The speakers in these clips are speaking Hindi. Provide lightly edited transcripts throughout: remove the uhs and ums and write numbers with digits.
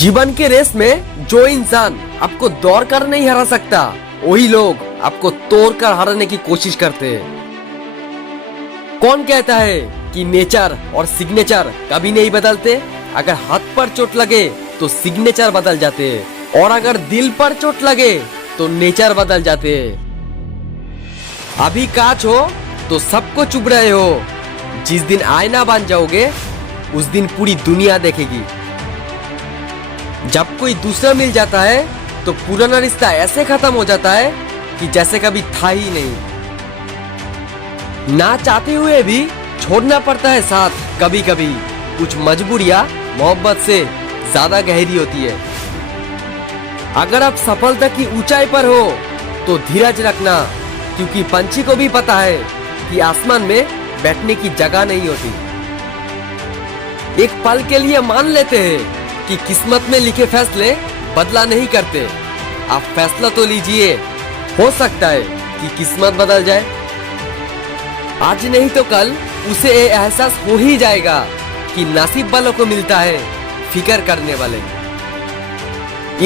जीवन के रेस में जो इंसान आपको दौड़ कर नहीं हरा सकता, वही लोग आपको तोड़ कर हराने की कोशिश करते हैं। कौन कहता है कि नेचर और सिग्नेचर कभी नहीं बदलते? अगर हाथ पर चोट लगे तो सिग्नेचर बदल जाते हैं, और अगर दिल पर चोट लगे तो नेचर बदल जाते हैं। अभी कांच हो तो सबको चुभ रहे हो, जिस दिन आईना बन जाओगे उस दिन पूरी दुनिया देखेगी। जब कोई दूसरा मिल जाता है तो पुराना रिश्ता ऐसे खत्म हो जाता है कि जैसे कभी था ही नहीं। ना चाहते हुए भी छोड़ना पड़ता है साथ। कभी कभी कुछ मजबूरियां मोहब्बत से ज्यादा गहरी होती है। अगर आप सफलता की ऊंचाई पर हो तो धीरज रखना, क्योंकि पंछी को भी पता है कि आसमान में बैठने की जगह नहीं होती। एक पल के लिए मान लेते हैं कि किस्मत में लिखे फैसले बदला नहीं करते। आप फैसला तो लीजिए, हो सकता है कि किस्मत बदल जाए। आज नहीं तो कल उसे ये एहसास हो ही जाएगा कि नसीब वालों को मिलता है फिक्र करने वाले।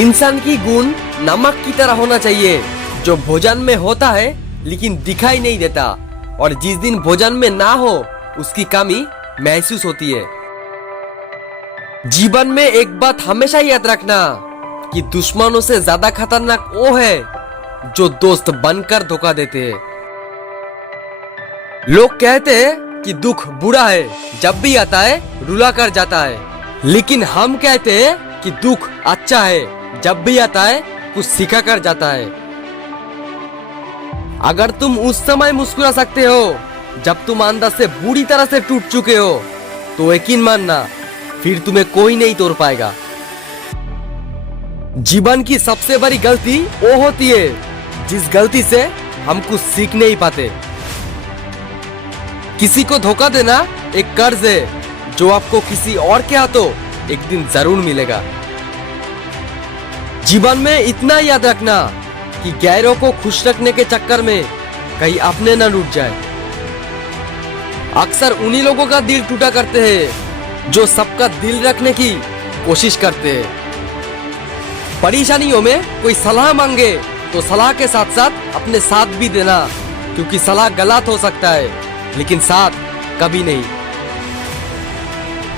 इंसान की गुण नमक की तरह होना चाहिए, जो भोजन में होता है लेकिन दिखाई नहीं देता, और जिस दिन भोजन में ना हो उसकी कमी महसूस होती है। जीवन में एक बात हमेशा याद रखना कि दुश्मनों से ज्यादा खतरनाक वो है जो दोस्त बनकर धोखा देते हैं। लोग कहते हैं कि दुख बुरा है, जब भी आता है रुला कर जाता है, लेकिन हम कहते हैं कि दुख अच्छा है, जब भी आता है कुछ सिखा कर जाता है। अगर तुम उस समय मुस्कुरा सकते हो जब तुम अंदर से बुरी तरह से टूट चुके हो, तो यकीन मानना फिर तुम्हें कोई नहीं तोड़ पाएगा। जीवन की सबसे बड़ी गलती वो होती है जिस गलती से हम कुछ सीख नहीं पाते। किसी को धोखा देना एक कर्ज है जो आपको किसी और के हाथों एक दिन जरूर मिलेगा। जीवन में इतना याद रखना कि गैरों को खुश रखने के चक्कर में कहीं अपने न टूट जाए। अक्सर उन्हीं लोगों का दिल टूटा करते हैं जो सबका दिल रखने की कोशिश करते हैं। परेशानियों में कोई सलाह मांगे तो सलाह के साथ साथ अपने साथ भी देना, क्योंकि सलाह गलत हो सकता है लेकिन साथ कभी नहीं।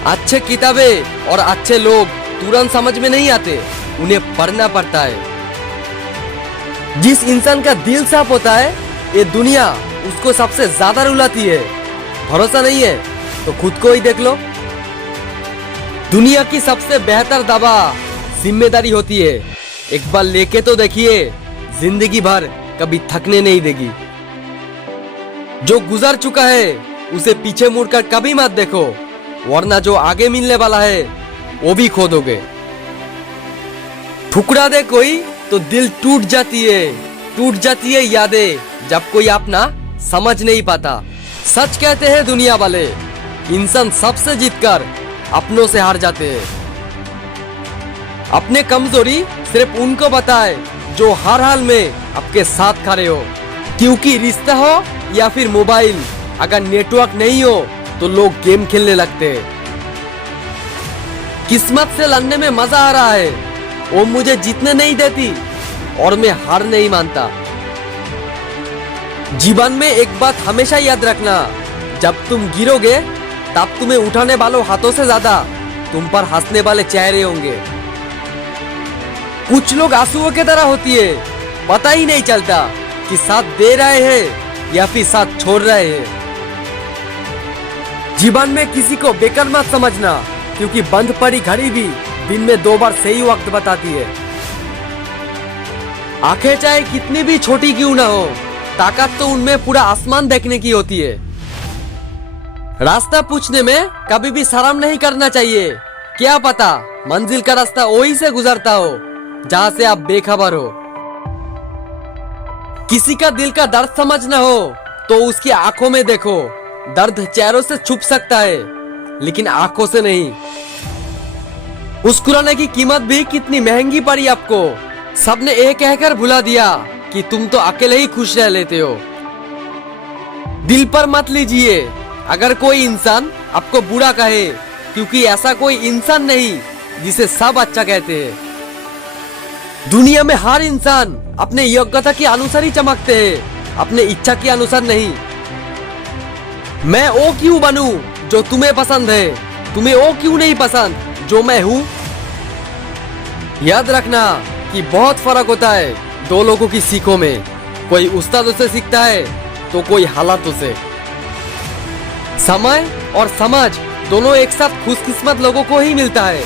अच्छे किताबें और अच्छे लोग तुरंत समझ में नहीं आते, उन्हें पढ़ना पड़ता है। जिस इंसान का दिल साफ होता है ये दुनिया उसको सबसे ज्यादा रुलाती है। भरोसा नहीं है तो खुद को ही देख लो। दुनिया की सबसे बेहतर दवा जिम्मेदारी होती है। एक बार लेके तो देखिए, जिंदगी भर कभी थकने नहीं देगी। जो गुजर चुका है उसे पीछे मुड़कर कभी मत देखो, वरना जो आगे मिलने वाला है वो भी खो दोगे। ठुकरा दे कोई तो दिल टूट जाती है यादें, जब कोई अपना समझ नहीं पाता। सच कहते हैं दुनिया वाले, इंसान सबसे जीतकर अपनों से हार जाते हैं। अपने कमजोरी सिर्फ उनको बताए जो हर हाल में आपके साथ खड़े हो, क्योंकि रिश्ता हो या फिर मोबाइल, अगर नेटवर्क नहीं हो तो लोग गेम खेलने लगते हैं। किस्मत से लड़ने में मजा आ रहा है, वो मुझे जीतने नहीं देती और मैं हार नहीं मानता। जीवन में एक बात हमेशा याद रखना, जब तुम गिरोगे तब तुम्हें उठाने वालों हाथों से ज्यादा तुम पर हंसने वाले चेहरे होंगे। कुछ लोग आंसुओं की तरह होती है, पता ही नहीं चलता कि साथ दे रहे हैं या फिर साथ छोड़ रहे हैं। जीवन में किसी को बेकार मत समझना, क्योंकि बंद पड़ी घड़ी भी दिन में 2 बार सही वक्त बताती है। आंखें चाहे कितनी भी छोटी क्यों ना हो, ताकत तो उनमें पूरा आसमान देखने की होती है। रास्ता पूछने में कभी भी शर्म नहीं करना चाहिए। क्या पता मंजिल का रास्ता वही से गुजरता हो जहाँ से आप बेखबर हो। किसी का दिल का दर्द समझना हो तो उसकी आंखों में देखो। दर्द चेहरों से छुप सकता है लेकिन आंखों से नहीं। मुस्कुराने की कीमत भी कितनी महंगी पड़ी आपको। सबने ये कहकर भुला दिया कि तुम तो अकेले ही खुश रह लेते हो। दिल पर मत लीजिए अगर कोई इंसान आपको बुरा कहे, क्योंकि ऐसा कोई इंसान नहीं जिसे सब अच्छा कहते हैं। दुनिया में हर इंसान अपने योग्यता के अनुसार ही चमकते हैं, अपने इच्छा के अनुसार नहीं। मैं वो क्यों बनूं जो तुम्हें पसंद है, तुम्हें वो क्यों नहीं पसंद जो मैं हूं। याद रखना कि बहुत फर्क होता है दो लोगों की सीखों में। कोई उस्तादों से सीखता है तो कोई हालातों से। समय और समाज दोनों एक साथ खुशकिस्मत लोगों को ही मिलता है,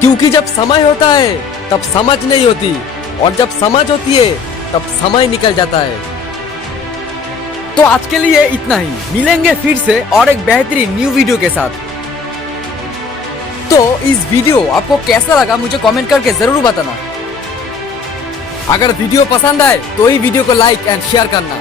क्योंकि जब समय होता है तब समझ नहीं होती, और जब समझ होती है तब समय निकल जाता है। तो आज के लिए इतना ही, मिलेंगे फिर से और एक बेहतरीन न्यू वीडियो के साथ। तो इस वीडियो आपको कैसा लगा मुझे कमेंट करके जरूर बताना। अगर वीडियो पसंद आए तो ही वीडियो को लाइक एंड शेयर करना।